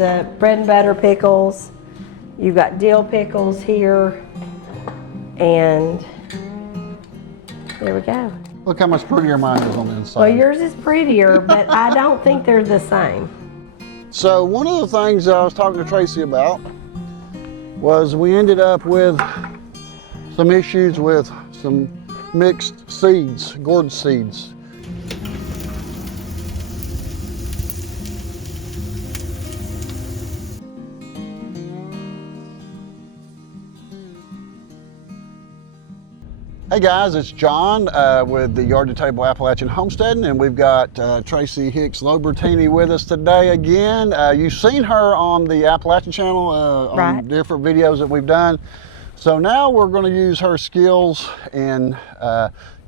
the bread and butter pickles. You've got dill pickles here. And there we go. Look how much prettier mine is on the inside. Well, yours is prettier, but I don't think they're the same. So one of the things I was talking to Tracy about was we ended up with some issues with some mixed seeds, gourd seeds. Hey guys, it's John with the Yard to Table Appalachian Homesteading, and we've got Tracy Hicks Lobertini with us today again. You've seen her on the Appalachian channel Right. on different videos that we've done. So now we're going to use her skills in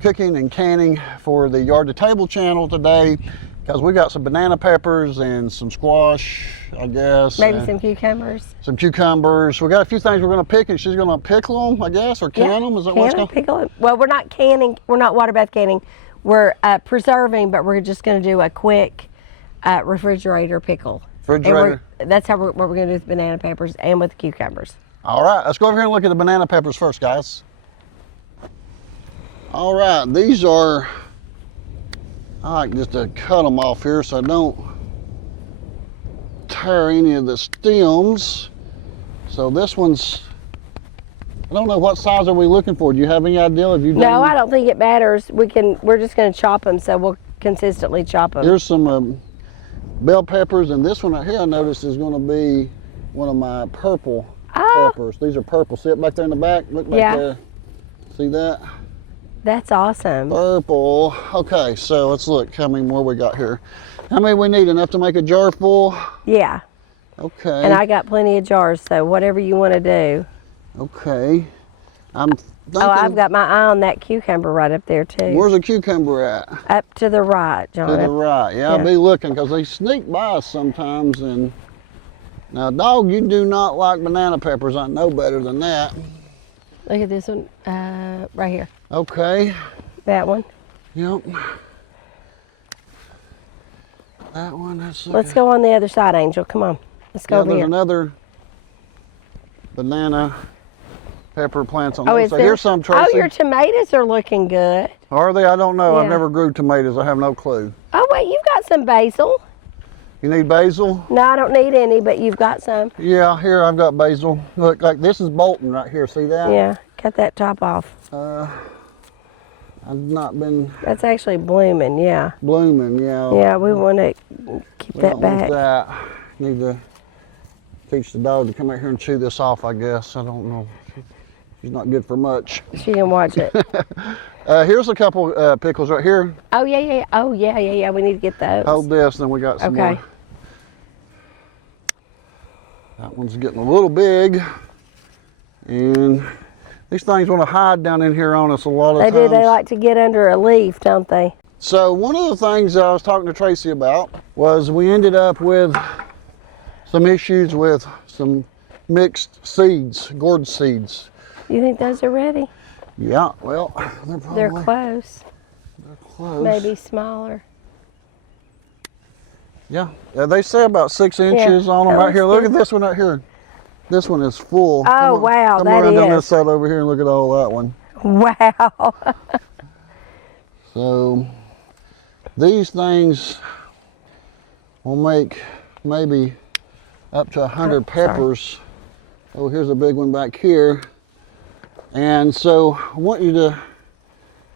cooking and canning for the Yard to Table channel today, because we got some banana peppers and some squash, I guess. Maybe some cucumbers. Some cucumbers. We got a few things we're going to pick, and she's going to pickle them, I guess, or can them. Is that what it's called? Pickle them. Well, we're not canning. We're not water bath canning. We're preserving, but we're just going to do a quick refrigerator pickle. Refrigerator. That's how what we're going to do with banana peppers and with cucumbers. All right, let's go over here and look at the banana peppers first, guys. All right, these are, I like just to cut them off here so I don't tear any of the stems. So this one's, I don't know, what size are we looking for? Do you have any idea? Have you done? No, I don't think it matters. We're just going to chop them, so we'll consistently chop them. Here's some bell peppers, and this one right here I noticed is going to be one of my purple peppers. These are purple. See it back there in the back? Look back there. See that? That's awesome. Purple. Okay, so let's look how many more we got here. How many we need? Enough to make a jar full? Yeah. Okay. And I got plenty of jars, so whatever you want to do. Okay. I'm thinking, I've got my eye on that cucumber right up there too. Where's the cucumber at? Up to the right, John. To the right. Yeah, I'll be looking, because they sneak by us sometimes. And now, dog, you do not like banana peppers. I know better than that. Look at this one right here. Okay. That one. Yep. That one. Let's go on the other side, Angel. Come on. Let's go over there's here. Another banana pepper plants on Oh, those. So here's some, Tracy. Oh, your tomatoes are looking good. Are they? I don't know. I've Yeah. never grew tomatoes. I have no clue. Oh, wait, you've got some basil. You need basil? No, I don't need any, but you've got some. Yeah, here I've got basil. Look, like this is bolting right here. See that? Yeah, cut that top off. I've not been That's actually blooming, yeah. blooming, yeah. Yeah, we want to keep that back. That. Need to teach the dog to come out here and chew this off, I guess. I don't know. She's not good for much. She can watch it. Here's a couple pickles right here. Oh, yeah. Oh, yeah. We need to get those. Hold this, then we got some more. That one's getting a little big. And these things want to hide down in here on us a lot of times. They do. They like to get under a leaf, don't they? So one of the things I was talking to Tracy about was we ended up with some issues with some mixed seeds, gourd seeds. You think those are ready? Yeah, well, They're close. They're close. Maybe smaller. Yeah, they say about 6 inches on them right here. Look at this one right here. This one is full. Oh, wow, Come that around down this is. side over here and look at all that one. Wow. So these things will make maybe up to 100 peppers. Oh, here's a big one back here. And so I want you to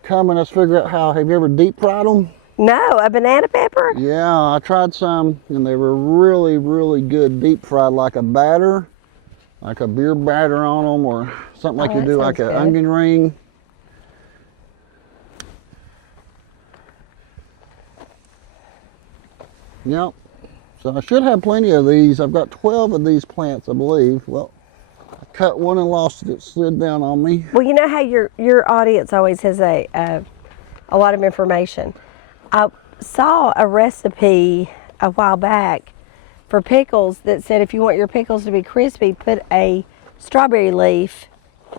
come and let's figure out how. Have you ever deep fried them? No, a banana pepper? Yeah, I tried some and they were really, really good deep fried, like a batter, like a beer batter on them, or something like you do like an onion ring. Yep. So I should have plenty of these. I've got 12 of these plants, I believe. Well, I cut one and lost it. It slid down on me. Well, you know how your audience always has a lot of information. I saw a recipe a while back for pickles that said if you want your pickles to be crispy, put a strawberry leaf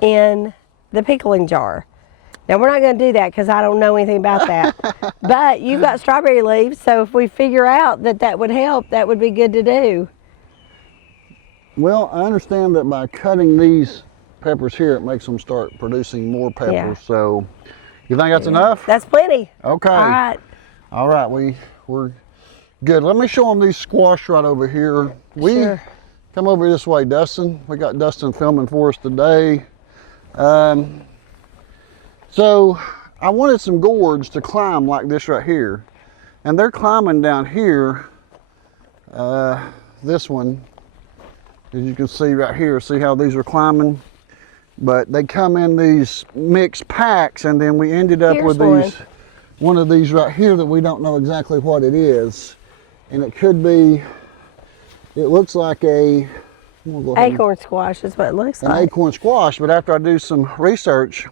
in the pickling jar. Now, we're not going to do that because I don't know anything about that. But you've got strawberry leaves, so if we figure out that that would help, that would be good to do. Well, I understand that by cutting these peppers here, it makes them start producing more peppers. Yeah. So, you think that's enough? That's plenty. Okay. All right. All right, we're good. Let me show them these squash right over here. Sure. Come over this way, Dustin. We got Dustin filming for us today. So I wanted some gourds to climb like this right here. And they're climbing down here. This one, as you can see right here, see how these are climbing? But they come in these mixed packs, and then we ended up with one of these right here that we don't know exactly what it is. And it could be, it looks like acorn squash is what it looks like. An acorn squash, but after I do some research,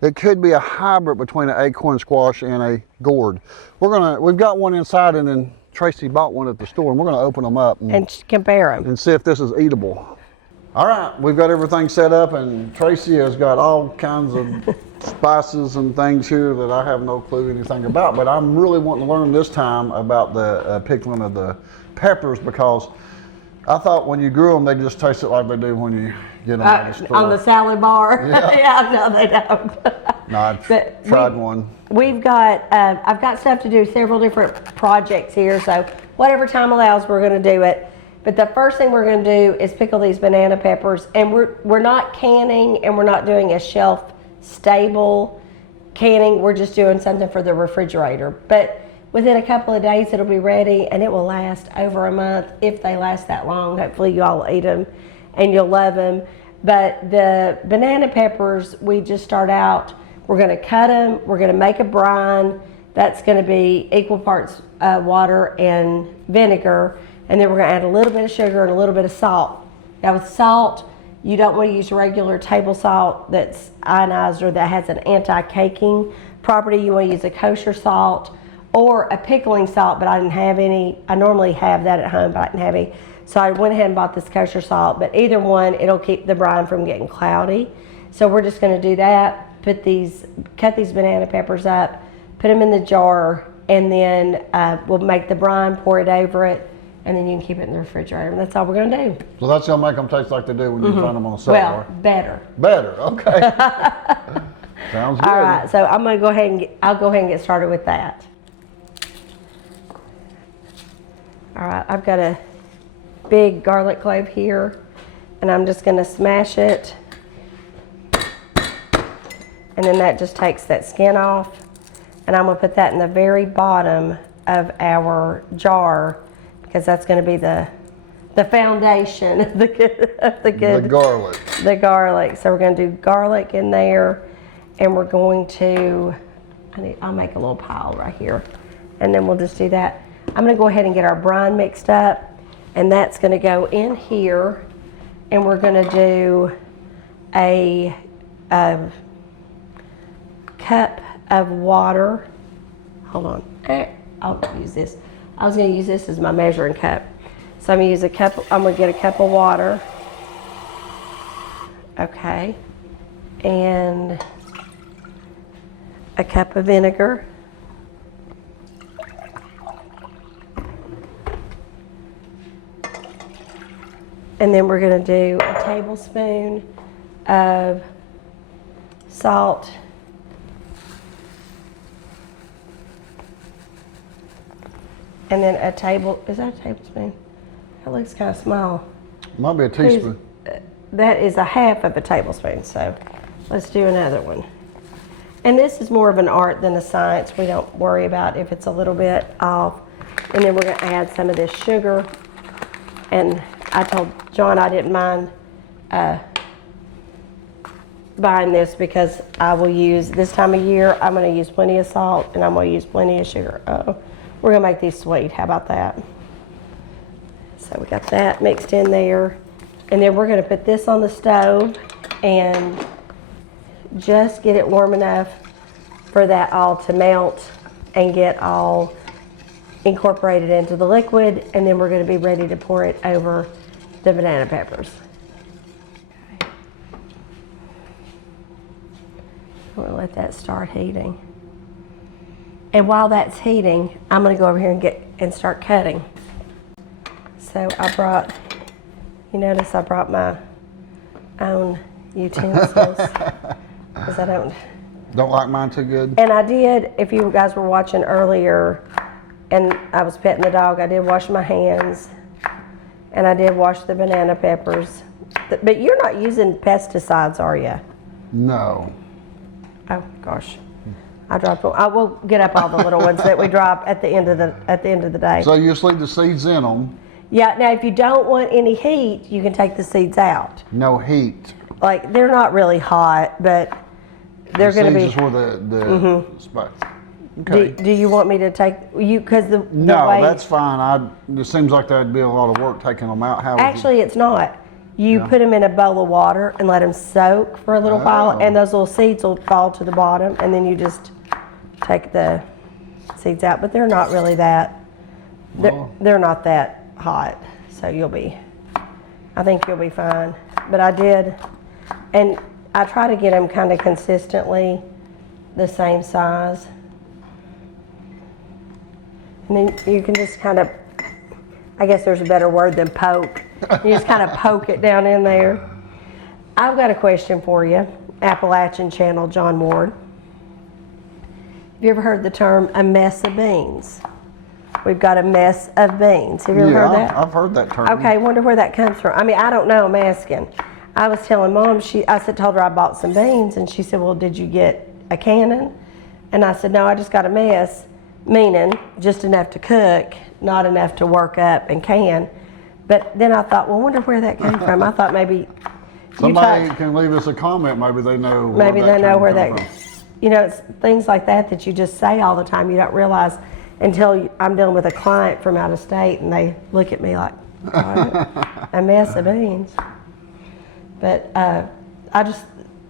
it could be a hybrid between an acorn squash and a gourd. We've got one inside, and then Tracy bought one at the store, and we're gonna open them up and compare them and see if this is eatable. All right, we've got everything set up, and Tracy has got all kinds of spices and things here that I have no clue anything about, but I'm really wanting to learn this time about the pickling of the peppers, because I thought when you grew them, they just tasted like they do when you get them out of the store. On the salad bar. Yeah. Yeah, no, they don't. No, I tried one. We've got, I've got stuff to do, several different projects here, so whatever time allows, we're going to do it. But the first thing we're going to do is pickle these banana peppers, and we're not canning, and we're not doing a shelf stable canning. We're just doing something for the refrigerator. But within a couple of days, it'll be ready, and it will last over a month if they last that long. Hopefully, you all eat them and you'll love them. But the banana peppers, we just start out. We're going to cut them. We're going to make a brine. That's going to be equal parts water and vinegar. And then we're going to add a little bit of sugar and a little bit of salt. Now with salt, you don't want to use regular table salt that's ionized or that has an anti-caking property. You want to use a kosher salt or a pickling salt, but I didn't have any. I normally have that at home, but I didn't have any. So I went ahead and bought this kosher salt, but either one, it'll keep the brine from getting cloudy. So we're just going to do that, cut these banana peppers up, put them in the jar, and then we'll make the brine, pour it over it, and then you can keep it in the refrigerator. And that's all we're going to do. So that's going to make them taste like they do when you find them on the salad bar? Well, better. Better, okay. Sounds good. All right, so I'm going to go ahead and I'll go ahead and get started with that. All right, I've got a big garlic clove here, and I'm just going to smash it. And then that just takes that skin off. And I'm going to put that in the very bottom of our jar, because that's going to be the foundation of the good garlic. The garlic. So we're going to do garlic in there, and we're going to, I'll make a little pile right here, and then we'll just do that. I'm going to go ahead and get our brine mixed up, and that's going to go in here, and we're going to do a cup of water. Hold on. I'll use this. I was going to use this as my measuring cup. So I'm going to use I'm going to get a cup of water. Okay. And a cup of vinegar. And then we're going to do a tablespoon of salt. And then is that a tablespoon? That looks kind of small. Might be a teaspoon. That is a half of a tablespoon, so let's do another one. And this is more of an art than a science. We don't worry about if it's a little bit off. And then we're going to add some of this sugar. And I told John I didn't mind buying this, because I will use, this time of year, I'm going to use plenty of salt, and I'm going to use plenty of sugar. We're going to make these sweet. How about that? So we got that mixed in there. And then we're going to put this on the stove and just get it warm enough for that all to melt and get all incorporated into the liquid. And then we're going to be ready to pour it over the banana peppers. Okay. I'm going to let that start heating. And while that's heating, I'm going to go over here and start cutting. So I brought You notice I brought my own utensils because I don't like mine too good? And I did, if you guys were watching earlier and I was petting the dog, I did wash my hands and I did wash the banana peppers. But you're not using pesticides, are you? No. Oh gosh, I dropped one. I will get up all the little ones that we drop at the end of the day. So you just leave the seeds in them? Yeah. Now, if you don't want any heat, you can take the seeds out. No heat. Like they're not really hot, but they're going to be. Just for the spot. Okay. Do you want me to take you? Because the no, way, that's fine. It seems like that'd be a lot of work taking them out. Actually, it's not. You put them in a bowl of water and let them soak for a little while, and those little seeds will fall to the bottom, and then you just take the seeds out. But they're not really that. They're not that hot, so I think you'll be fine. But I did, and I try to get them kind of consistently the same size. And then you can just kind of, I guess there's a better word than poke. You just kind of poke it down in there. I've got a question for you, Appalachian Channel, John Ward. Have you ever heard the term a mess of beans? We've got a mess of beans. Have you ever heard that? I've heard that term. Okay, wonder where that comes from. I mean, I don't know, I'm asking. I was telling Mom, told her I bought some beans, and she said, well, did you get a cannon? And I said, no, I just got a mess, meaning just enough to cook, not enough to work up and can. But then I thought, well, I wonder where that came from. I thought maybe somebody can leave us a comment. Maybe they know. Maybe they know where that. You know, it's things like that you just say all the time. You don't realize until I'm dealing with a client from out of state, and they look at me like, what? A mess of beans. But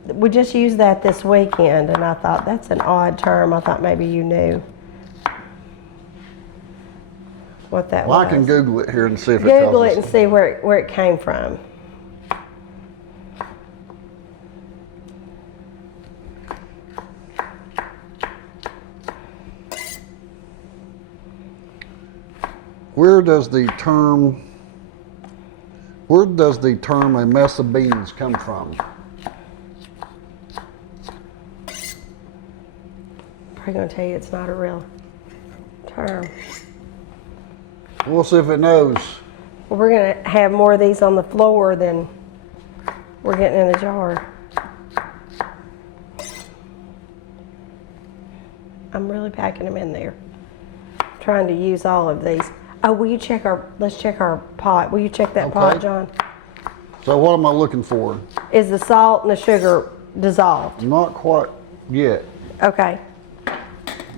we just used that this weekend, and I thought that's an odd term. I thought maybe you knew what that was. I can Google it here and see if it tells us. Google it and see where it came from. Where does the term a mess of beans come from? Probably going to tell you it's not a real term. We'll see if it knows. Well, we're going to have more of these on the floor than we're getting in the jar. I'm really packing them in there. Trying to use all of these. Oh, will you check let's check our pot. Will you check that pot, John? So what am I looking for? Is the salt and the sugar dissolved? Not quite yet. Okay.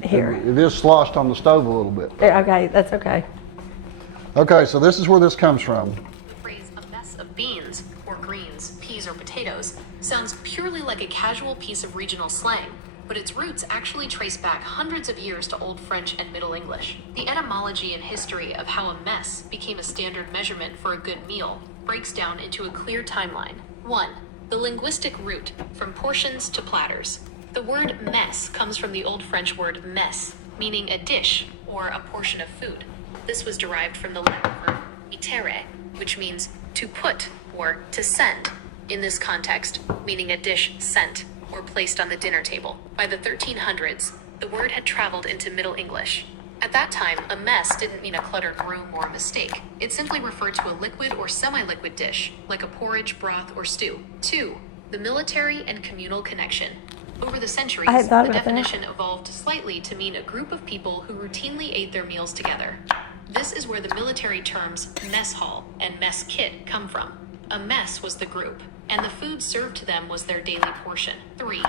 Here. It is sloshed on the stove a little bit. Okay, that's okay. Okay, so this is where this comes from. The phrase a mess of beans, or greens, peas, or potatoes, sounds purely like a casual piece of regional slang, but its roots actually trace back hundreds of years to Old French and Middle English. The etymology and history of how a mess became a standard measurement for a good meal breaks down into a clear timeline. 1. The linguistic root, from portions to platters. The word mess comes from the Old French word messe, meaning a dish or a portion of food. This was derived from the Latin verb mittere, which means to put or to send, in this context, meaning a dish sent or placed on the dinner table. By the 1300s, the word had traveled into Middle English. At that time, a mess didn't mean a cluttered room or a mistake. It simply referred to a liquid or semi-liquid dish, like a porridge, broth, or stew. 2. The military and communal connection. Over the centuries, the definition evolved slightly to mean a group of people who routinely ate their meals together. This is where the military terms mess hall and mess kit come from. A mess was the group, and the food served to them was their daily portion. 3.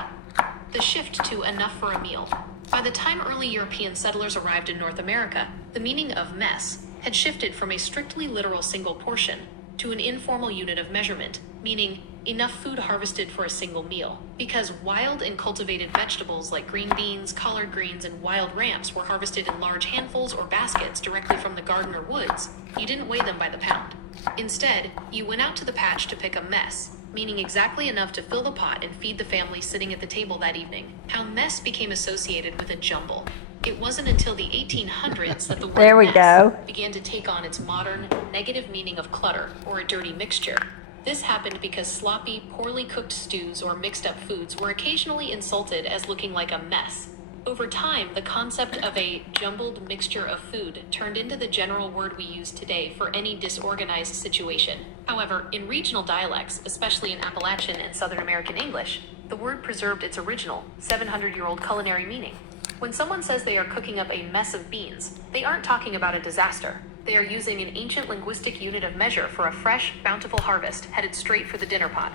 The shift to enough for a meal. By the time early European settlers arrived in North America, the meaning of mess had shifted from a strictly literal single portion to an informal unit of measurement, meaning enough food harvested for a single meal. Because wild and cultivated vegetables like green beans, collard greens, and wild ramps were harvested in large handfuls or baskets directly from the garden or woods, you didn't weigh them by the pound. Instead, you went out to the patch to pick a mess, meaning exactly enough to fill the pot and feed the family sitting at the table that evening. How mess became associated with a jumble. It wasn't until the 1800s that the word There we mess go. began to take on its modern, negative meaning of clutter or a dirty mixture. This happened because sloppy, poorly cooked stews or mixed up foods were occasionally insulted as looking like a mess. Over time, the concept of a jumbled mixture of food turned into the general word we use today for any disorganized situation. However, in regional dialects, especially in Appalachian and Southern American English, the word preserved its original, 700-year-old culinary meaning. When someone says they are cooking up a mess of beans, they aren't talking about a disaster. They are using an ancient linguistic unit of measure for a fresh, bountiful harvest headed straight for the dinner pot.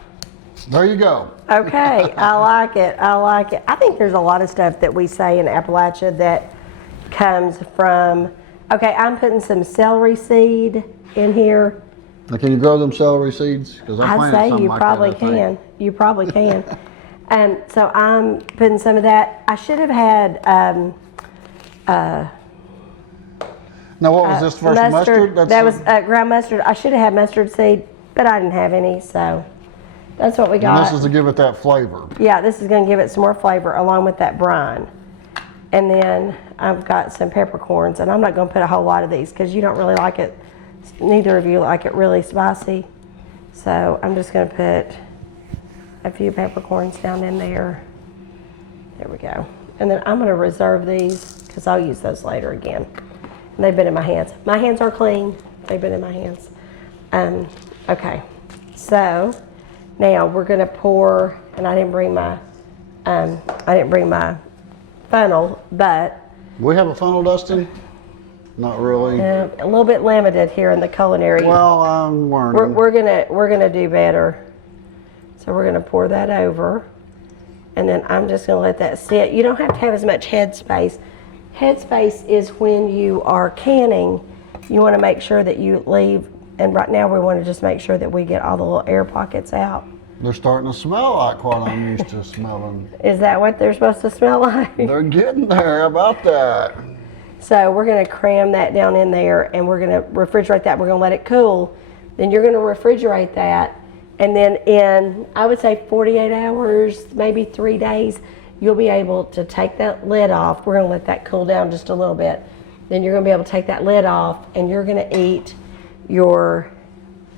There you go. Okay, I like it. I like it. I think there's a lot of stuff that we say in Appalachia that comes from. Okay, I'm putting some celery seed in here. Now, can you grow them celery seeds? Because I I'd planted say something you like probably that, I think. can. You probably can. So I'm putting some of that. I should have had Now, what was this first mustard? That was ground mustard. I should have had mustard seed, but I didn't have any, so that's what we and got. this is to give it that flavor. Yeah, this is going to give it some more flavor along with that brine. And then I've got some peppercorns, and I'm not going to put a whole lot of these because you don't really like it. Neither of you like it really spicy. So I'm just going to put a few peppercorns down in there. There we go. And then I'm going to reserve these because I'll use those later again. And they've been in my hands. My hands are clean. They've been in my hands. Okay. So now we're going to pour, and I didn't bring my funnel, but We have a funnel, Dustin? Not really. a little bit limited here in the culinary. Well, I'm learning. We're gonna do better. So we're gonna pour that over, and then I'm just gonna let that sit. You don't have to have as much head space. Head space is when you are canning. You want to make sure that you leave, and right now we want to just make sure that we get all the little air pockets out. They're starting to smell like what I'm used to smelling. Is that what they're supposed to smell like? They're getting there. How about that? So we're going to cram that down in there, and we're going to refrigerate that. We're going to let it cool. Then you're going to refrigerate that, and then in, I would say 48 hours, maybe 3 days, you'll be able to take that lid off. We're going to let that cool down just a little bit. Then you're going to be able to take that lid off, and you're going to eat your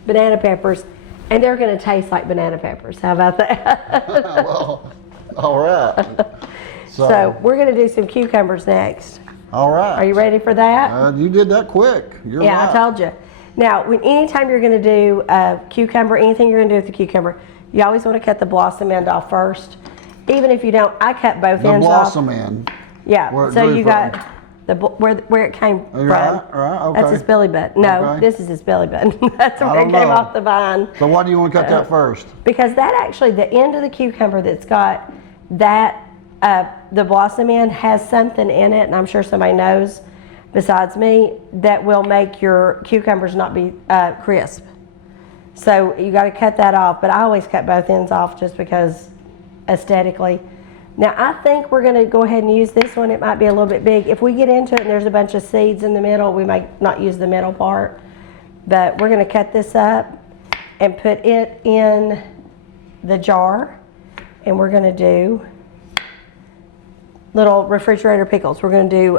banana peppers, and they're going to taste like banana peppers. How about that? Well, all right. So we're going to do some cucumbers next. All right. Are you ready for that? You did that quick. You're Yeah, right. I told you. Now, anytime you're going to do a cucumber, anything you're going to do with the cucumber, you always want to cut the blossom end off first. Even if you don't, I cut both The ends off. blossom end. Yeah. Where it So grew you from. got where it came from. Right, okay. That's his belly button. No, Okay. this is his belly button. That's where it don't came know. off the vine. So why do you want to cut that first? Because that actually, the end of the cucumber that's got that, the blossom end has something in it, and I'm sure somebody knows besides me, that will make your cucumbers not be crisp. So you got to cut that off, but I always cut both ends off just because aesthetically. Now I think we're going to go ahead and use this one. It might be a little bit big. If we get into it and there's a bunch of seeds in the middle, we might not use the middle part. But we're going to cut this up and put it in the jar. And we're going to do little refrigerator pickles. We're going to do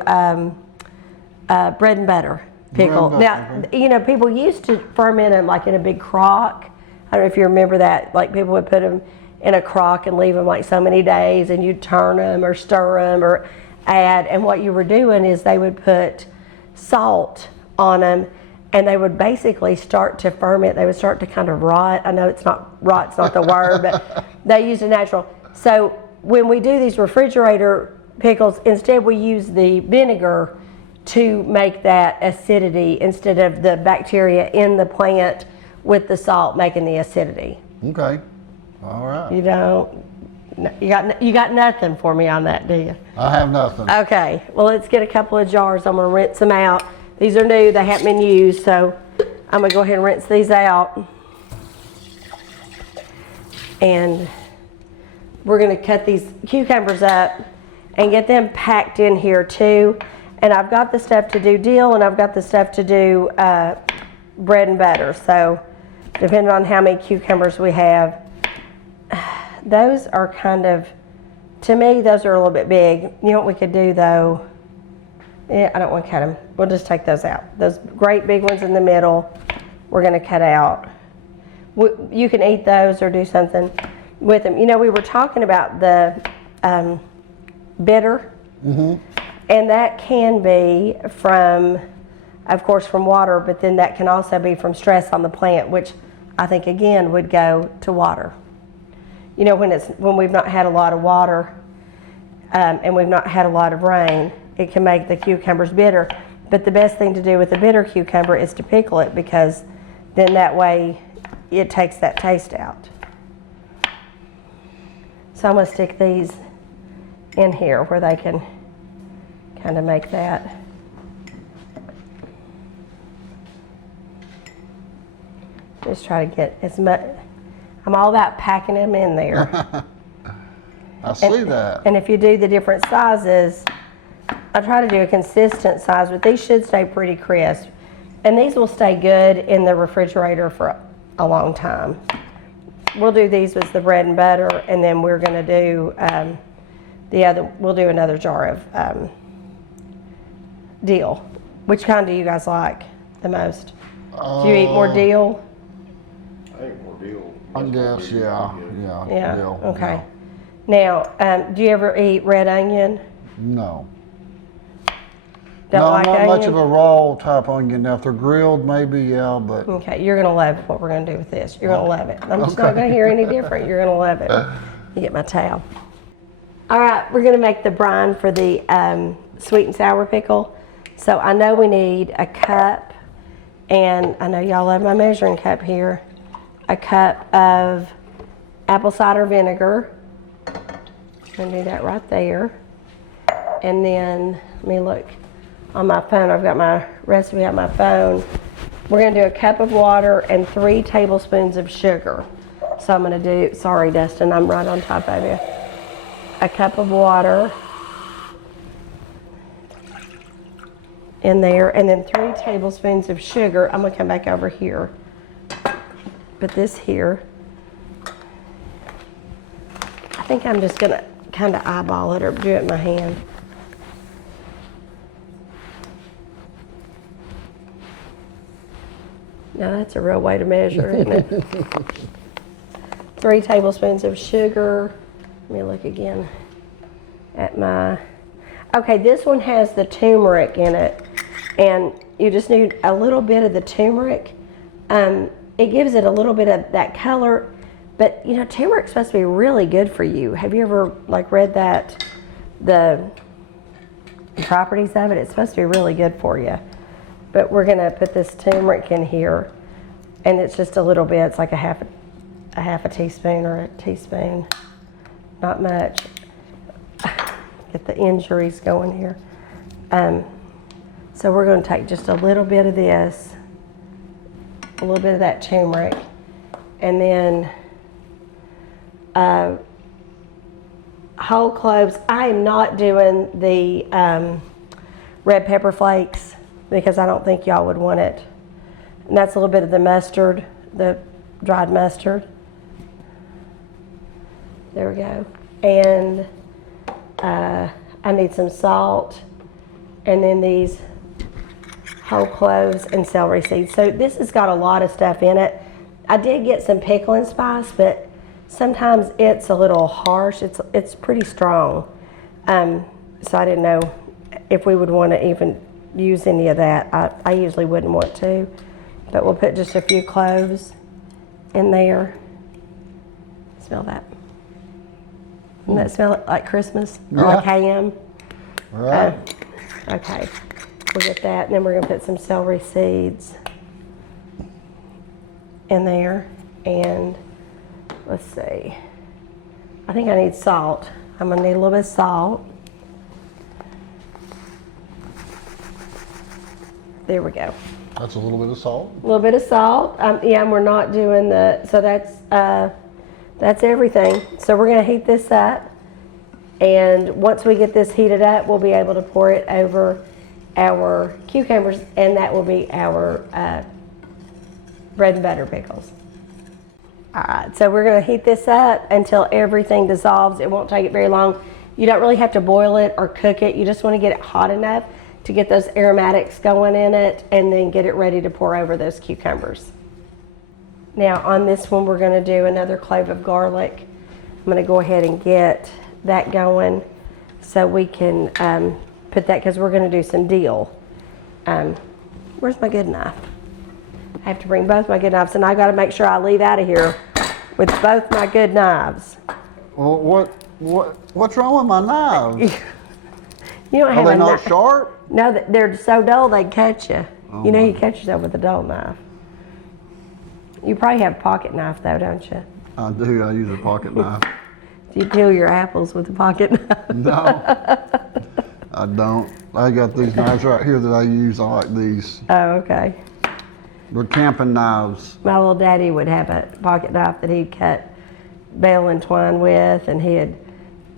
bread and butter pickle. Bread and Now, butter, you know, people used to ferment them like in a big crock. I don't know if you remember that. Like people would put them in a crock and leave them like so many days, and you'd turn them or stir them or add. And what you were doing is they would put salt on them, and they would basically start to ferment. They would start to kind of rot. I know it's not rot, it's not the word, but they used a natural. So when we do these refrigerator pickles, instead we use the vinegar to make that acidity instead of the bacteria in the plant with the salt making the acidity. Okay. All right. You got nothing for me on that, do you? I have nothing. Okay, well let's get a couple of jars. I'm gonna rinse them out. These are new, they haven't been used, so I'm gonna go ahead and rinse these out. And we're gonna cut these cucumbers up and get them packed in here too. And I've got the stuff to do dill, and I've got the stuff to do bread and butter. So depending on how many cucumbers we have, those are kind of, to me, those are a little bit big. You know what we could do though? Yeah, I don't want to cut them. We'll just take those out. Those great big ones in the middle, we're going to cut out. You can eat those or do something with them. You know, we were talking about the bitter, and that can be from, of course, from water, but then that can also be from stress on the plant, which I think again would go to water. You know, when we've not had a lot of water and we've not had a lot of rain, it can make the cucumbers bitter. But the best thing to do with the bitter cucumber is to pickle it, because then that way it takes that taste out. So I'm going to stick these in here where they can kind of make that. Just try to get as much. I'm all about packing them in there. I see that. And if you do the different sizes, I try to do a consistent size, but these should stay pretty crisp. And these will stay good in the refrigerator for a long time. We'll do these with the bread and butter, and then we're going to do we'll do another jar of dill. Which kind do you guys like the most? Do you eat more dill? I eat more dill. I guess, yeah. Yeah, dill, okay. Now, do you ever eat red onion? No. Don't No, like not onion? much of a raw type onion. Now, if they're grilled, maybe, yeah, but Okay, you're gonna love what we're gonna do with this. You're gonna love it. I'm just not gonna hear any different. You're gonna love it. You get my towel. All right, we're gonna make the brine for the sweet and sour pickle. So I know we need a cup, and I know y'all love my measuring cup here. A cup of apple cider vinegar. I'm gonna do that right there. And then, let me look on my phone. I've got my recipe on my phone. We're gonna do a cup of water and 3 tablespoons of sugar. So I'm gonna do, sorry Dustin, I'm right on top of you. A cup of water in there, and then 3 tablespoons of sugar. I'm gonna come back over here. But this here, I think I'm just gonna kind of eyeball it or do it in my hand. Now that's a real way to measure, isn't it? 3 tablespoons of sugar. Let me look again at my, okay, this one has the turmeric in it, and you just need a little bit of the turmeric. It gives it a little bit of that color, but you know, turmeric's supposed to be really good for you. Have you ever read that, the properties of it? It's supposed to be really good for you. But we're gonna put this turmeric in here, and it's just a little bit. It's like a half a teaspoon or a teaspoon, not much. Get the injuries going here. So we're gonna take just a little bit of this, a little bit of that turmeric, and then whole cloves. I am not doing the red pepper flakes because I don't think y'all would want it. And that's a little bit of the mustard, the dried mustard. There we go. And I need some salt, and then these whole cloves and celery seeds. So this has got a lot of stuff in it. I did get some pickling spice, but sometimes it's a little harsh. It's pretty strong. So I didn't know if we would want to even use any of that. I usually wouldn't want to, but we'll put just a few cloves in there. Smell that. Doesn't that smell like Christmas? Or like ham? right. Okay, we'll get that, and then we're gonna put some celery seeds in there, and let's see. I think I need salt. I'm gonna need a little bit of salt. There we go. That's a little bit of salt. A little bit of salt. Yeah, and we're not doing the, so that's everything. So we're gonna heat this up, and once we get this heated up, we'll be able to pour it over our cucumbers, and that will be our bread and butter pickles. All right, so we're gonna heat this up until everything dissolves. It won't take it very long. You don't really have to boil it or cook it. You just wanna get it hot enough to get those aromatics going in it, and then get it ready to pour over those cucumbers. Now on this one, we're going to do another clove of garlic. I'm going to go ahead and get that going so we can put that, because we're going to do some dill. Where's my good knife? I have to bring both my good knives, and I got to make sure I leave out of here with both my good knives. Well, what's wrong with my knives? You don't have Are they a not knife. sharp? No, they're so dull they cut you. Oh You know, my. you cut yourself with a dull knife. You probably have a pocket knife though, don't you? I do. I use a pocket knife. Do you peel your apples with a pocket knife? No, I don't. I got these knives right here that I use. I like these. Oh, okay. They're camping knives. My little daddy would have a pocket knife that he'd cut bale and twine with, and he'd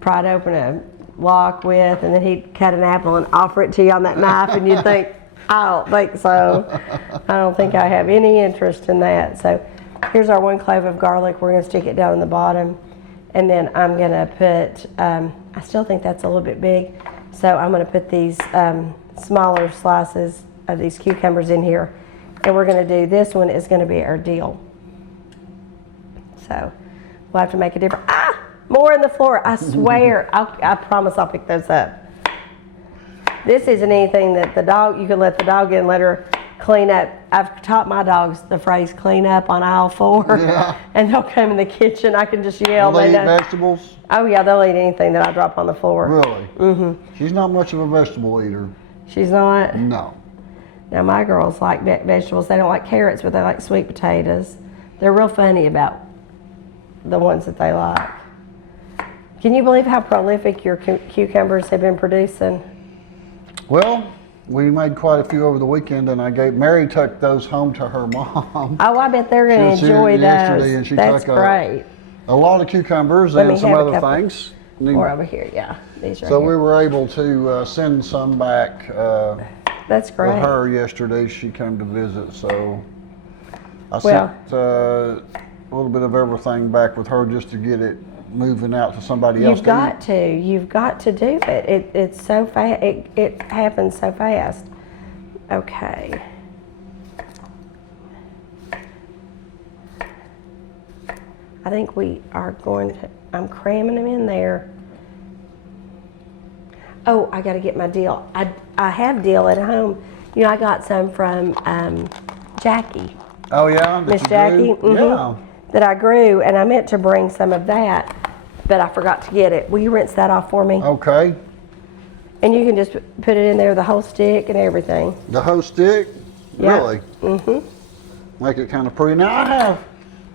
pry open a lock with, and then he'd cut an apple and offer it to you on that knife, and you'd think, I don't think so. I don't think I have any interest in that. So here's our 1 clove of garlic. We're going to stick it down in the bottom, and then I'm going to put, I still think that's a little bit big, so I'm going to put these smaller slices of these cucumbers in here, and we're going to do, this one is going to be our dill. So we'll have to make a different, more in the floor, I swear. I promise I'll pick those up. This isn't anything that the dog, you can let the dog in, let her clean up. I've taught my dogs the phrase clean up on aisle 4. Yeah. And they'll come in the kitchen, I can just yell. Will they eat know. vegetables? Oh yeah, they'll eat anything that I drop on the floor. Really? Mm-hmm. She's not much of a vegetable eater. She's not? No. Now my girls like vegetables. They don't like carrots, but they like sweet potatoes. They're real funny about the ones that they like. Can you believe how prolific your cucumbers have been producing? Well, we made quite a few over the weekend, and Mary took those home to her mom. Oh, I bet they're going to She was here enjoy yesterday, those. and she That's took great. a lot of cucumbers Let me and some have a other couple. things. Or over here, yeah. These right So here. we were able to send some back That's with great. her yesterday. She came to visit, so I Well- sent a little bit of everything back with her just to get it moving out to somebody else. You've got to. You've got to do it. It's so fast. It happens so fast. Okay. I think we are going to, I'm cramming them in there. Oh, I got to get my dill. I have dill at home. You know, I got some from Jackie, Oh yeah, Miss Jackie. Yeah. That I grew, and I meant to bring some of that, but I forgot to get it. Will you rinse that off for me? Okay. And you can just put it in there, the whole stick and everything. The whole stick. Yeah. Really. Make it kind of pretty. Now I have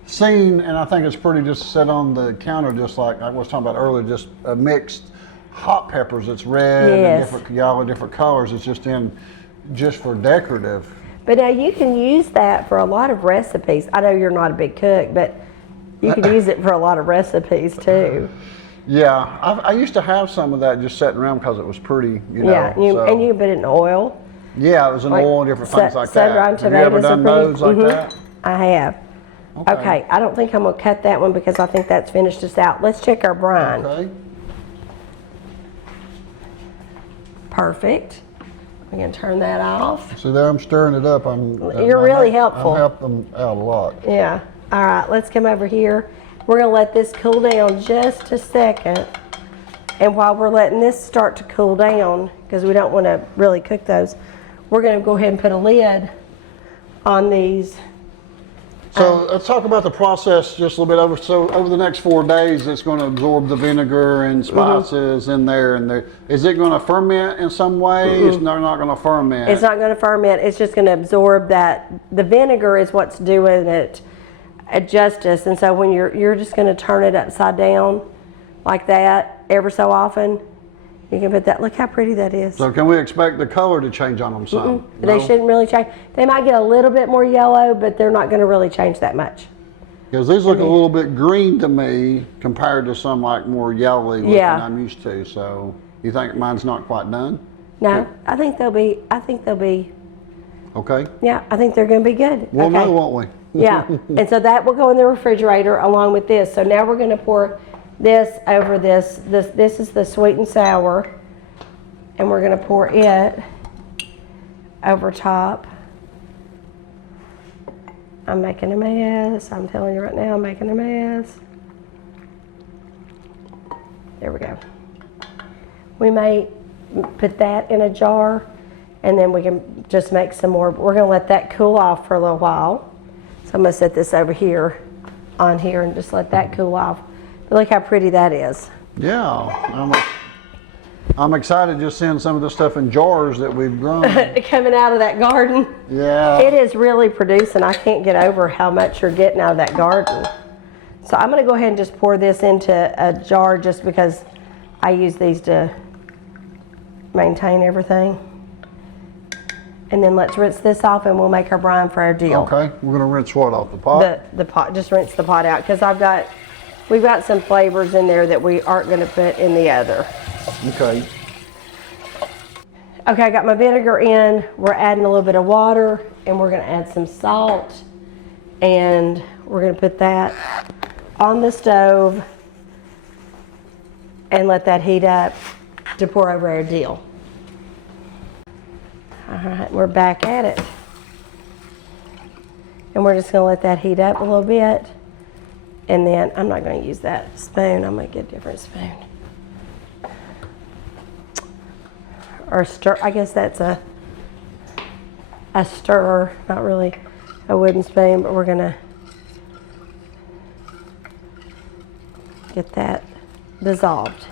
seen, and I think it's pretty, just to set on the counter, just like I was talking about earlier, just mixed hot peppers. It's red and Yes. different yellow, different colors. It's just for decorative. But now you can use that for a lot of recipes. I know you're not a big cook, but you can use it for a lot of recipes too. Yeah, I used to have some of that just sitting around because it was pretty, you know. Yeah, and you can put it in oil. Yeah, it was in like oil and different things like sun-dried that. Have you ever tomatoes are done pretty- those like that? I have. Okay, I don't think I'm gonna cut that one because I think that's finished us out. Let's check our brine. Okay. Perfect. We can turn that off. See there, I'm stirring it up. You're really helpful. I'm helping them out a lot. Yeah. All right, let's come over here. We're gonna let this cool down just a second. And while we're letting this start to cool down, because we don't want to really cook those, we're gonna go ahead and put a lid on these. So let's talk about the process just a little bit over. So over the next 4 days, it's going to absorb the vinegar and spices in there. And there, is it going to ferment in some way? It's not going to ferment. It's not gonna ferment, it's just gonna absorb that. The vinegar is what's doing it justice. And so when you're just gonna turn it upside down like that every so often, you can put that, look how pretty that is. So can we expect the color to change on them some? They shouldn't really change. They might get a little bit more yellow, but they're not gonna really change that much. Because these look a little bit green to me compared to some like more yellowy looking I'm used to. So you think mine's not quite done? No, I think they'll be, Okay. yeah, I think they're gonna be good. We'll Okay. know, won't we? Yeah, and so that will go in the refrigerator along with this. So now we're gonna pour this over this. This is the sweet and sour, and we're gonna pour it over top. I'm making a mess. I'm telling you right now, I'm making a mess. There we go. We may put that in a jar, and then we can just make some more. But we're going to let that cool off for a little while. So I'm going to set this over here, on here, and just let that cool off. But look how pretty that is. Yeah, I'm excited just seeing some of the stuff in jars that we've grown. Coming out of that garden. Yeah. It is really producing. I can't get over how much you're getting out of that garden. So I'm going to go ahead and just pour this into a jar just because I use these to maintain everything. And then let's rinse this off and we'll make our brine for our deal. Okay, we're going to rinse what off the pot? The pot, just rinse the pot out because we've got some flavors in there that we aren't going to put in the other. Okay. Okay, I got my vinegar in. We're adding a little bit of water and we're going to add some salt and we're going to put that on the stove and let that heat up to pour over our deal. All right, we're back at it. And we're just going to let that heat up a little bit. And then I'm not going to use that spoon. I'm going to get a different spoon. Or stir, I guess that's a stirrer, not really a wooden spoon, but we're going to get that dissolved.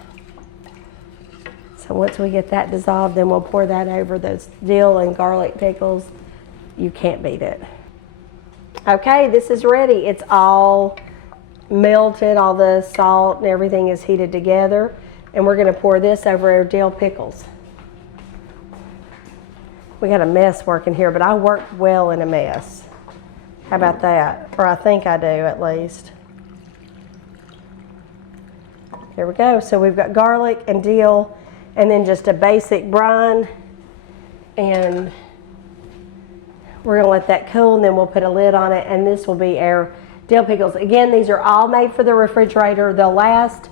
So once we get that dissolved, then we'll pour that over those dill and garlic pickles. You can't beat it. Okay, this is ready. It's all melted, all the salt and everything is heated together. And we're gonna pour this over our dill pickles. We got a mess working here, but I work well in a mess. How about that? Or I think I do, at least. There we go. So we've got garlic and dill, and then just a basic brine. And we're gonna let that cool, and then we'll put a lid on it, and this will be our dill pickles. Again, these are all made for the refrigerator. They'll last,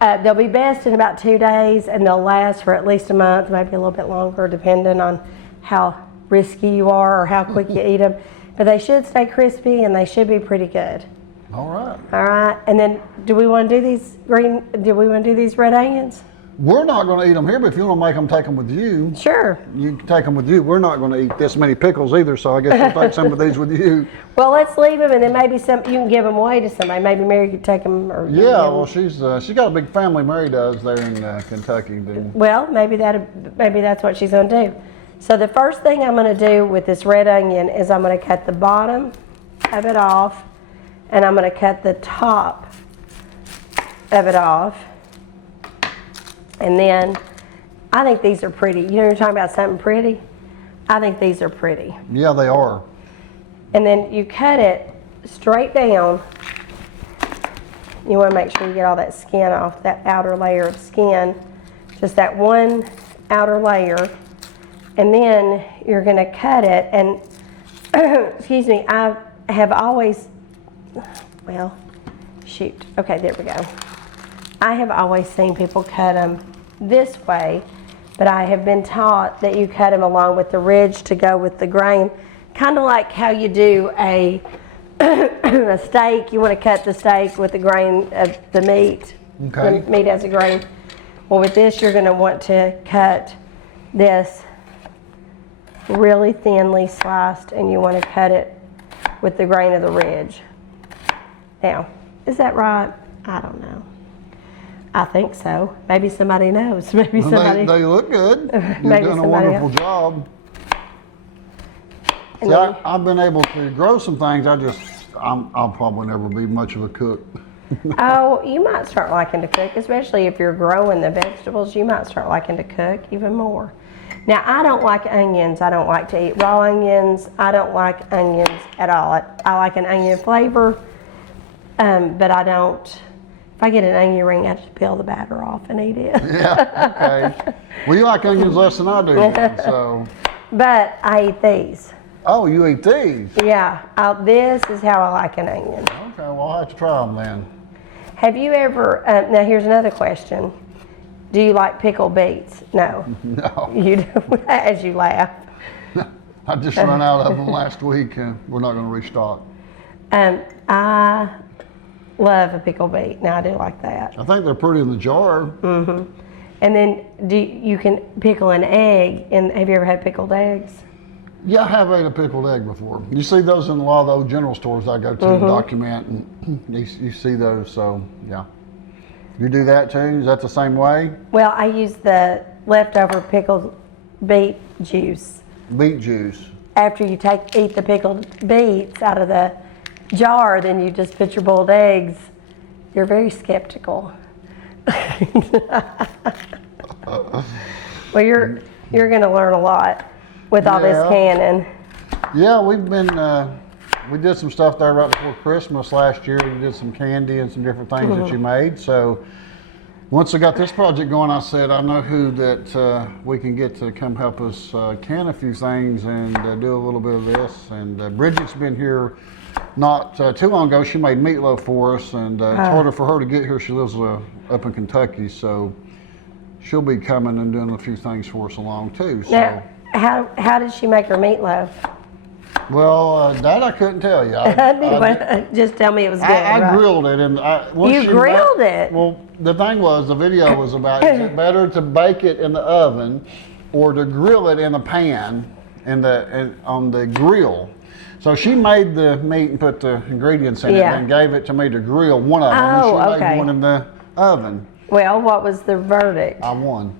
they'll be best in about 2 days, and they'll last for at least a month, maybe a little bit longer, depending on how risky you are or how quick you eat them. But they should stay crispy, and they should be pretty good. All right. All right, and then do we want to do these red onions? We're not going to eat them here, but if you want to make them, take them with you. Sure. You can take them with you. We're not going to eat this many pickles either, so I guess we'll take some of these with you. Well, let's leave them, and then maybe you can give them away to somebody. Maybe Mary could take them. Or Yeah, well, she's got a big family. Mary does there in Kentucky. Well, maybe that's what she's going to do. So the first thing I'm going to do with this red onion is I'm going to cut the bottom of it off, and I'm going to cut the top of it off. And then I think these are pretty. You know, you're talking about something pretty? I think these are pretty. Yeah, they are. And then you cut it straight down. You want to make sure you get all that skin off, that outer layer of skin. Just that one outer layer. And then you're going to cut it. And, excuse me, I have always, well, shoot. Okay, there we go. I have always seen people cut them this way, but I have been taught that you cut them along with the ridge to go with the grain, kind of like how you do a steak. You want to cut the steak with the grain of the meat. Okay. The meat has a grain. Well, with this, you're going to want to cut this really thinly sliced, and you want to cut it with the grain of the ridge. Now, is that right? I don't know. I think so. Maybe somebody knows. Maybe somebody. They look good. You're doing a wonderful job. See, I've been able to grow some things. I'll probably never be much of a cook. Oh, you might start liking to cook, especially if you're growing the vegetables. You might start liking to cook even more. Now, I don't like onions. I don't like to eat raw onions. I don't like onions at all. I like an onion flavor, but I don't. If I get an onion ring, I just peel the batter off and eat it. Yeah, okay. Well, you like onions less than I do, then, so. But I eat these. Oh, you eat these? Yeah, this is how I like an onion. Okay, well, I'll have to try them then. Have you ever, now here's another question. Do you like pickled beets? No. No. You do, as you laugh. I just ran out of them last week, and we're not going to restock. I love a pickle beet. Now I do like that. I think they're pretty in the jar. And then you can pickle an egg. And have you ever had pickled eggs? Yeah, I have ate a pickled egg before. You see those in a lot of the old general stores I go to to document, and you see those. So yeah, you do that too. Is that the same way? Well, I use the leftover pickled beet juice. Beet juice. After you eat the pickled beets out of the jar, then you just put your boiled eggs. You're very skeptical. Well, you're going to learn a lot with all this canning. Yeah, we've been. We did some stuff there right before Christmas last year. We did some candy and some different things that you made. So once I got this project going, I said I know who that we can get to come help us can a few things and do a little bit of this. And Bridget's been here not too long ago. She made meatloaf for us, and it's harder for her to get here. She lives up in Kentucky, so she'll be coming and doing a few things for us along too. So. Now, how did she make her meatloaf? Well, that I couldn't tell you. Just tell me it was good. I grilled it, and you grilled it? Well, the thing was, the video was about is it better to bake it in the oven or to grill it in a pan on the grill. So she made the meat and put the ingredients in it, and gave it to me to grill one of them. And she made one in the oven. Well, what was the verdict? I won.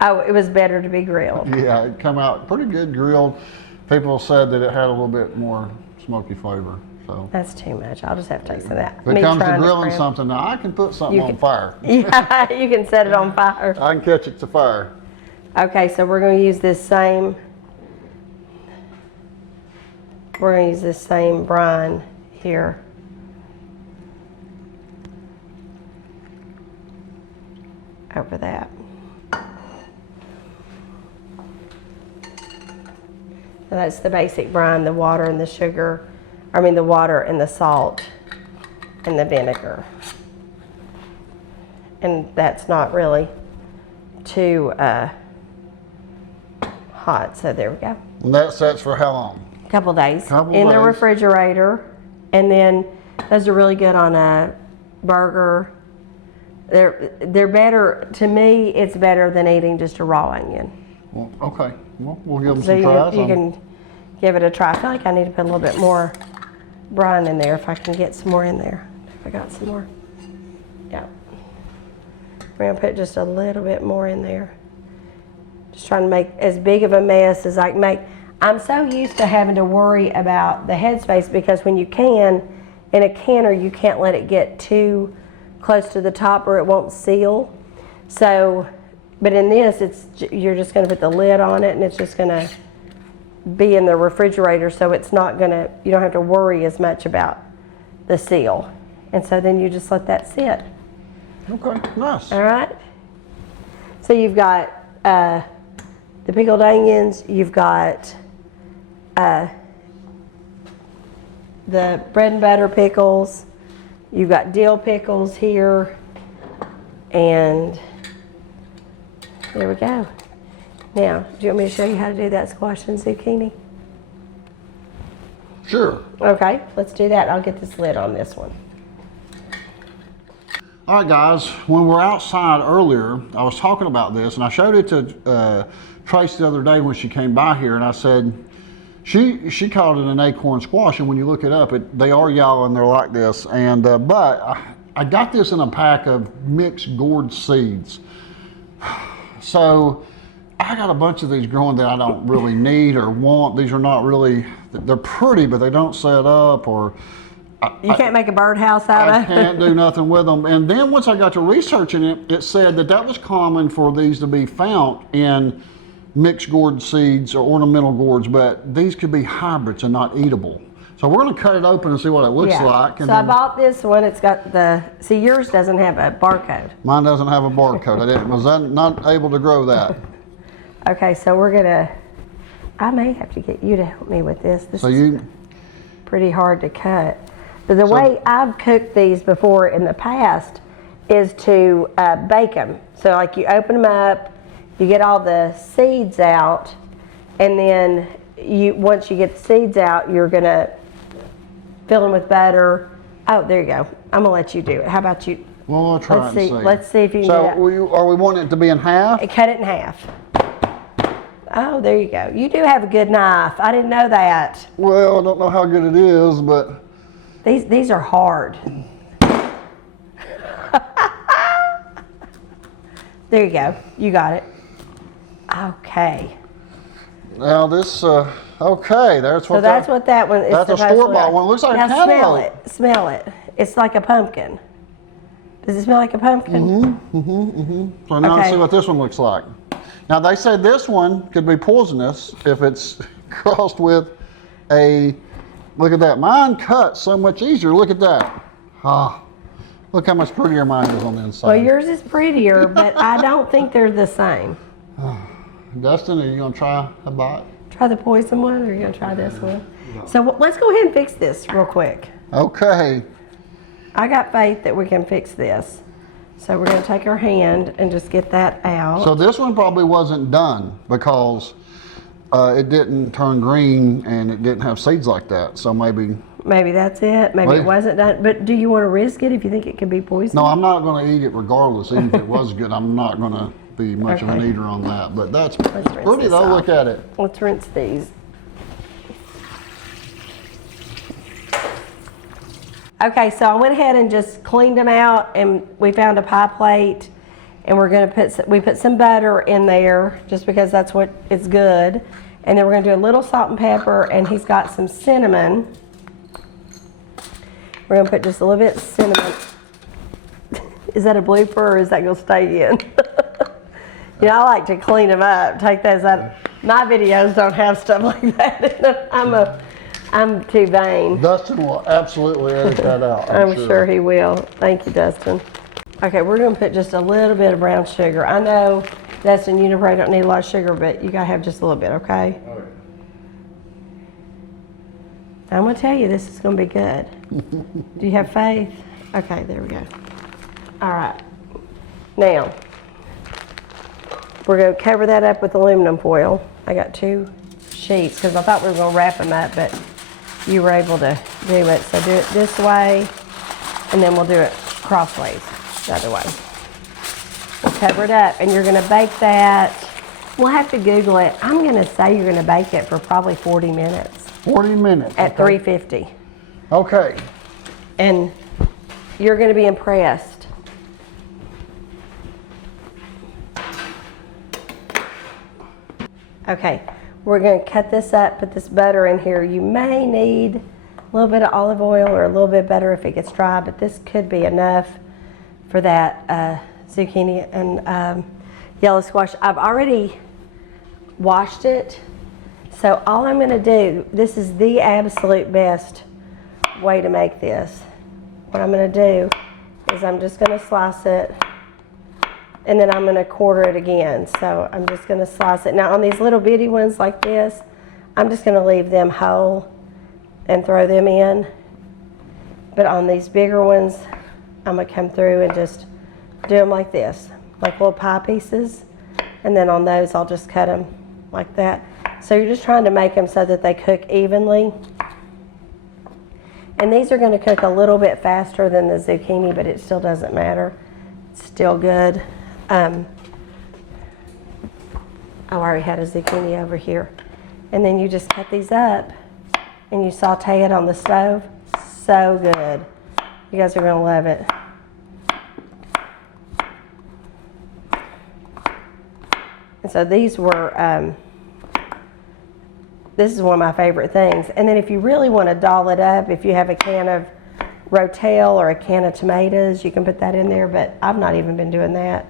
Oh, it was better to be grilled. Yeah, it come out pretty good grilled. People said that it had a little bit more smoky flavor. So that's too much. I'll just have to taste that. If it comes to grilling something, now I can put something on fire. Yeah, you can set it on fire. I can catch it to fire. Okay, so we're going to use this same. We're going to use this same brine here. Over that. So that's the basic brine, the water and the sugar. I mean the water and the salt and the vinegar. And that's not really too hot, so there we go. And that sets for how long? A couple days in the refrigerator. And then those are really good on a burger. They're better, to me, it's better than eating just a raw onion. Well, okay, well, we'll give them So some tries. you can give it a try. I feel like I need to put a little bit more brine in there if I can get some more in there. If I got some more. Yeah. We're going to put just a little bit more in there. Just trying to make as big of a mess as I can make. I'm so used to having to worry about the headspace because when you can, in a canner, you can't let it get too close to the top or it won't seal. So, but in this, you're just going to put the lid on it and it's just going to be in the refrigerator, so it's not going to, you don't have to worry as much about the seal. And so then you just let that sit. Okay, nice. All right. So you've got the pickled onions, you've got the bread and butter pickles, you've got dill pickles here, and there we go. Now, do you want me to show you how to do that squash and zucchini? Sure. Okay, let's do that. I'll get this lid on this one. All right, guys, when we're outside earlier, I was talking about this, and I showed it to Trace the other day when she came by here, and I said, she called it an acorn squash, and when you look it up, they are yellow and they're like this. And but I got this in a pack of mixed gourd seeds. So I got a bunch of these growing that I don't really need or want. These are not really, they're pretty, but they don't set up, or you can't make a birdhouse out of it. I can't do nothing with them. And then once I got to researching it, it said that was common for these to be found in mixed gourd seeds or ornamental gourds, but these could be hybrids and not eatable. So we're going to cut it open and see what it looks like. And so I bought this one. It's got see, yours doesn't have a barcode. Mine doesn't have a barcode. I was not able to grow that. Okay, so I may have to get you to help me with this. This is pretty hard to cut. But the way I've cooked these before in the past is to bake them. So like you open them up, you get all the seeds out, and then once you get the seeds out, you're gonna fill them with butter. Oh, there you go. I'm gonna let you do it. How about you? Well, we'll try Let's and see. see. Let's see if you can So, get it. are we wanting it to be in half? Cut it in half. Oh, there you go. You do have a good knife. I didn't know that. Well, I don't know how good it is, but These are hard. There you go. You got it. Okay. now this, okay, that's what So that's what that one is. that's a supposed to look store-bought like. one. It looks like a now smell cantaloupe. it. Smell it. It's like a pumpkin. Does it smell like a pumpkin? So now let's Okay. see what this one looks like. Now they said this one could be poisonous if it's crossed with a, look at that. Mine cuts so much easier. Look at that. Ah, look how much prettier mine is on the inside. Well, yours is prettier, but I don't think they're the same. Dustin, are you gonna try a bite? Try the poison one, or are you gonna try this one? So let's go ahead and fix this real quick. Okay. I got faith that we can fix this. So we're gonna take our hand and just get that out. So this one probably wasn't done because it didn't turn green and it didn't have seeds like that. So maybe. Maybe that's it. Maybe it wasn't done. But do you want to risk it if you think it could be poison? No, I'm not going to eat it regardless. Even if it was good, I'm not going to be much of an Okay. eater on that. But that's rinse pretty this though. off. Look at it. Let's rinse these. Okay, so I went ahead and just cleaned them out, and we found a pie plate, and we're gonna put some butter in there just because that's what it's good, and then we're gonna do a little salt and pepper, and he's got some cinnamon. We're gonna put just a little bit of cinnamon. Is that a blooper or is that gonna stay in? You know, I like to clean them up. Take those out. My videos don't have stuff like that. I'm too vain. Dustin will absolutely edit that out. I'm sure he will. Thank you, Dustin. Okay, we're gonna put just a little bit of brown sugar. I know, Dustin, you probably don't need a lot of sugar, but you gotta have just a little bit, okay? Oh, I'm gonna tell you, this is gonna be good. Do you have faith? Okay, there we go. All right. Now, we're gonna cover that up with aluminum foil. I got 2 sheets because I thought we were gonna wrap them up, but you were able to do it. So do it this way, and then we'll do it crossways, the other way. We'll cover it up, and you're gonna bake that. We'll have to Google it. I'm gonna say you're gonna bake it for probably 40 minutes 40 minutes. at okay. 350. Okay. And you're gonna be impressed. Okay, we're gonna cut this up, put this butter in here. You may need a little bit of olive oil or a little bit better if it gets dry, but this could be enough for that zucchini and yellow squash. I've already washed it, so all I'm gonna do, this is the absolute best way to make this. What I'm gonna do is I'm just gonna slice it, and then I'm gonna quarter it again. So I'm just gonna slice it. Now on these little bitty ones like this, I'm just gonna leave them whole and throw them in. But on these bigger ones, I'm gonna come through and just do them like this, like little pie pieces. And then on those, I'll just cut them like that. So you're just trying to make them so that they cook evenly. And these are gonna cook a little bit faster than the zucchini, but it still doesn't matter. It's still good. I already had a zucchini over here. And then you just cut these up and you saute it on the stove. So good. You guys are gonna love it. And so these were, this is one of my favorite things. And then if you really want to doll it up, if you have a can of Rotel or a can of tomatoes, you can put that in there, but I've not even been doing that.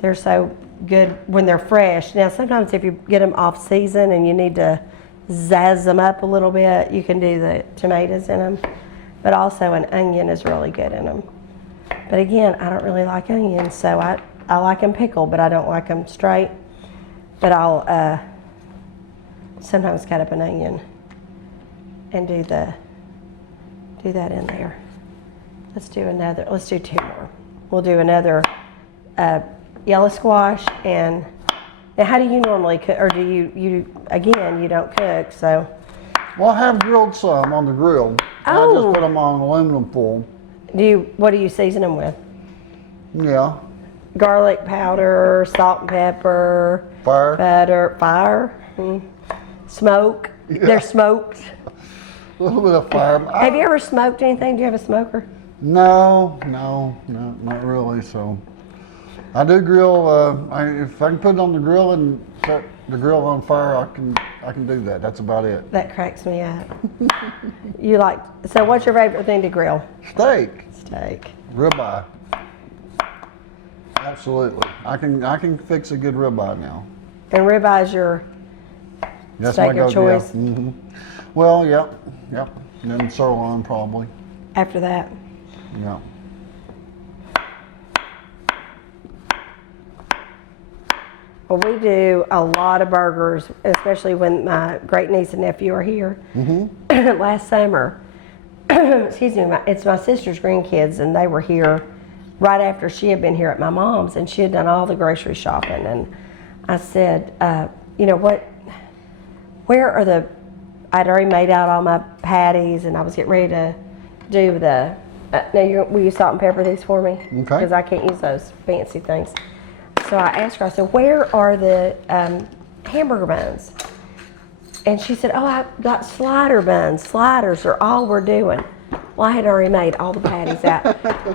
They're so good when they're fresh. Now sometimes if you get them off season and you need to zazz them up a little bit, you can do the tomatoes in them, but also an onion is really good in them. But again, I don't really like onions, so I like them pickled, but I don't like them straight. But I'll sometimes cut up an onion and do that in there. Let's do 2 more. We'll do another yellow squash and Now, how do you normally cook, or do you again, you don't cook, so. Well, I have grilled some on the grill. I Oh. just put them on aluminum foil. What do you season them with? Yeah. Garlic powder, salt and pepper, Fire. butter, fire, smoke. Yeah. They're smoked. A little bit of fire. Have you ever smoked anything? Do you have a smoker? No, not really. So I do grill. If I can put it on the grill and set the grill on fire, I can do that. That's about it. That cracks me up. So what's your favorite thing to grill? Steak, Steak. ribeye. Absolutely. I can fix a good ribeye now. And ribeye is your That's steak my of go-to, yeah. choice Well, yep. And then sirloin probably. after that. Yeah. Well, we do a lot of burgers, especially when my great niece and nephew are here. Last summer, excuse me, it's my sister's grandkids, and they were here right after she had been here at my mom's, and she had done all the grocery shopping. And I said, you know what? Where are the? I'd already made out all my patties, and I was getting ready to do the. Now, will you salt and pepper these for me? Okay. Because I can't use those fancy things. So I asked her, I said, where are the hamburger buns? And she said, oh, I got slider buns. Sliders are all we're doing. Well, I had already made all the patties out.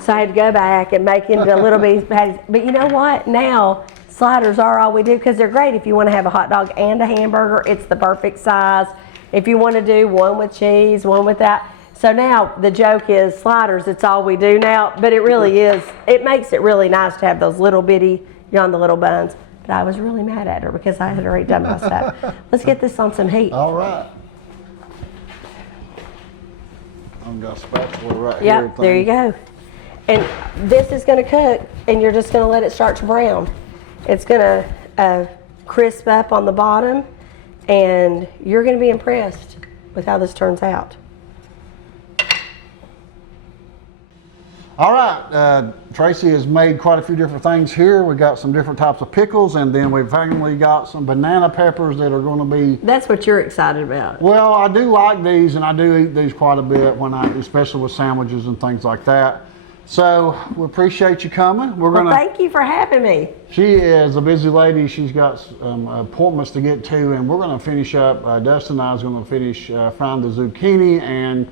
So I had to go back and make into little bitty patties. But you know what? Now, sliders are all we do because they're great if you want to have a hot dog and a hamburger. It's the perfect size. If you want to do one with cheese, one with that. So now the joke is sliders, it's all we do now. But it really is. It makes it really nice to have those little bitty, on the little buns. But I was really mad at her because I had already done my stuff. Let's get this on some heat. All right. I've got a spatula right here. Yep, there you go. And this is going to cook, and you're just going to let it start to brown. It's going to crisp up on the bottom, and you're going to be impressed with how this turns out. All right, Tracy has made quite a few different things here. We got some different types of pickles, and then we've finally got some banana peppers that are going to be. That's what you're excited about. Well, I do like these, and I do eat these quite a bit especially with sandwiches and things like that. So we appreciate you coming. Thank you for having me. She is a busy lady. She's got appointments to get to, and we're going to finish up. Dustin and I is going to finish frying the zucchini, and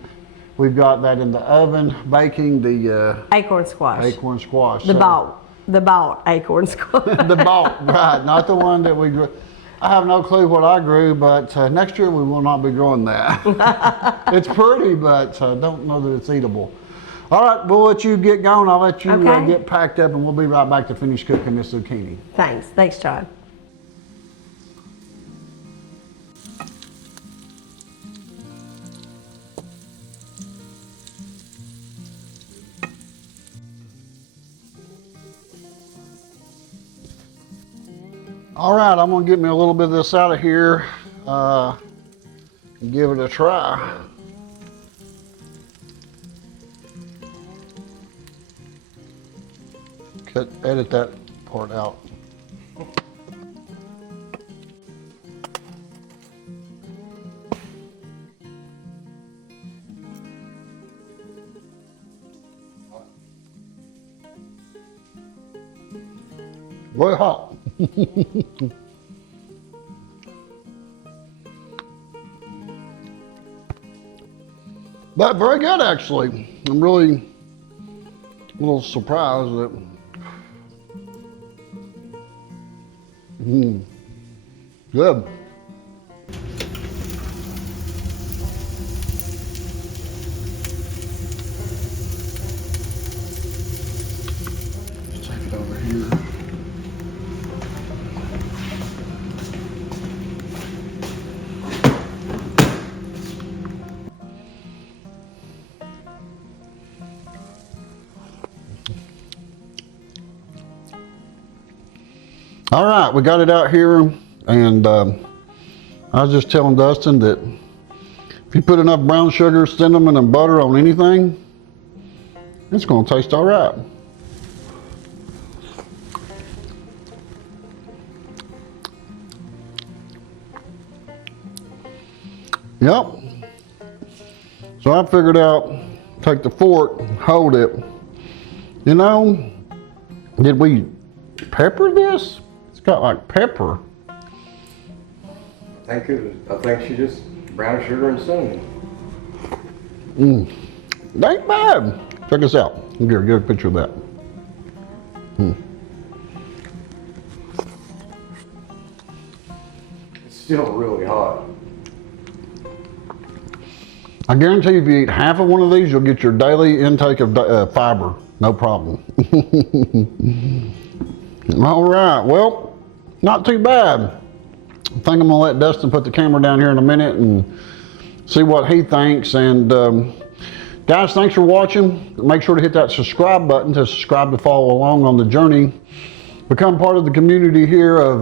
we've got that in the oven baking the acorn squash. Acorn squash. The bought acorn squash. The bought, right? Not the one that we grew. I have no clue what I grew, but next year we will not be growing that. It's pretty, but don't know that it's eatable. All right, we'll let you get going. I'll let you get packed up, and we'll be right back to finish cooking this zucchini. Thanks, John. All right, I'm gonna get me a little bit of this out of here and give it a try. Edit that part out. Very hot. But very good, actually. I'm really a little surprised that. Good. Let's take it over here. All right, we got it out here, and I was just telling Dustin that if you put enough brown sugar, cinnamon, and butter on anything, it's going to taste all right. Yep. So I figured out, take the fork, hold it. You know, did we pepper this? It's got like pepper. I think she just brown sugar and cinnamon. It ain't bad. Check this out. Here, get a picture of that. It's still really hot. I guarantee if you eat half of one of these, you'll get your daily intake of fiber. No problem. All right, well, not too bad. I think I'm gonna let Dustin put the camera down here in a minute and see what he thinks. And guys, thanks for watching. Make sure to hit that subscribe button to subscribe to follow along on the journey. Become part of the community here of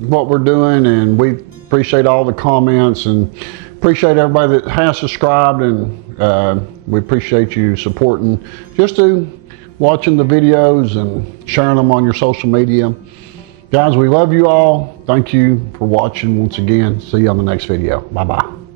what we're doing, and we appreciate all the comments and appreciate everybody that has subscribed, and we appreciate you supporting, just watching the videos and sharing them on your social media. Guys, we love you all. Thank you for watching once again. See you on the next video. Bye-bye.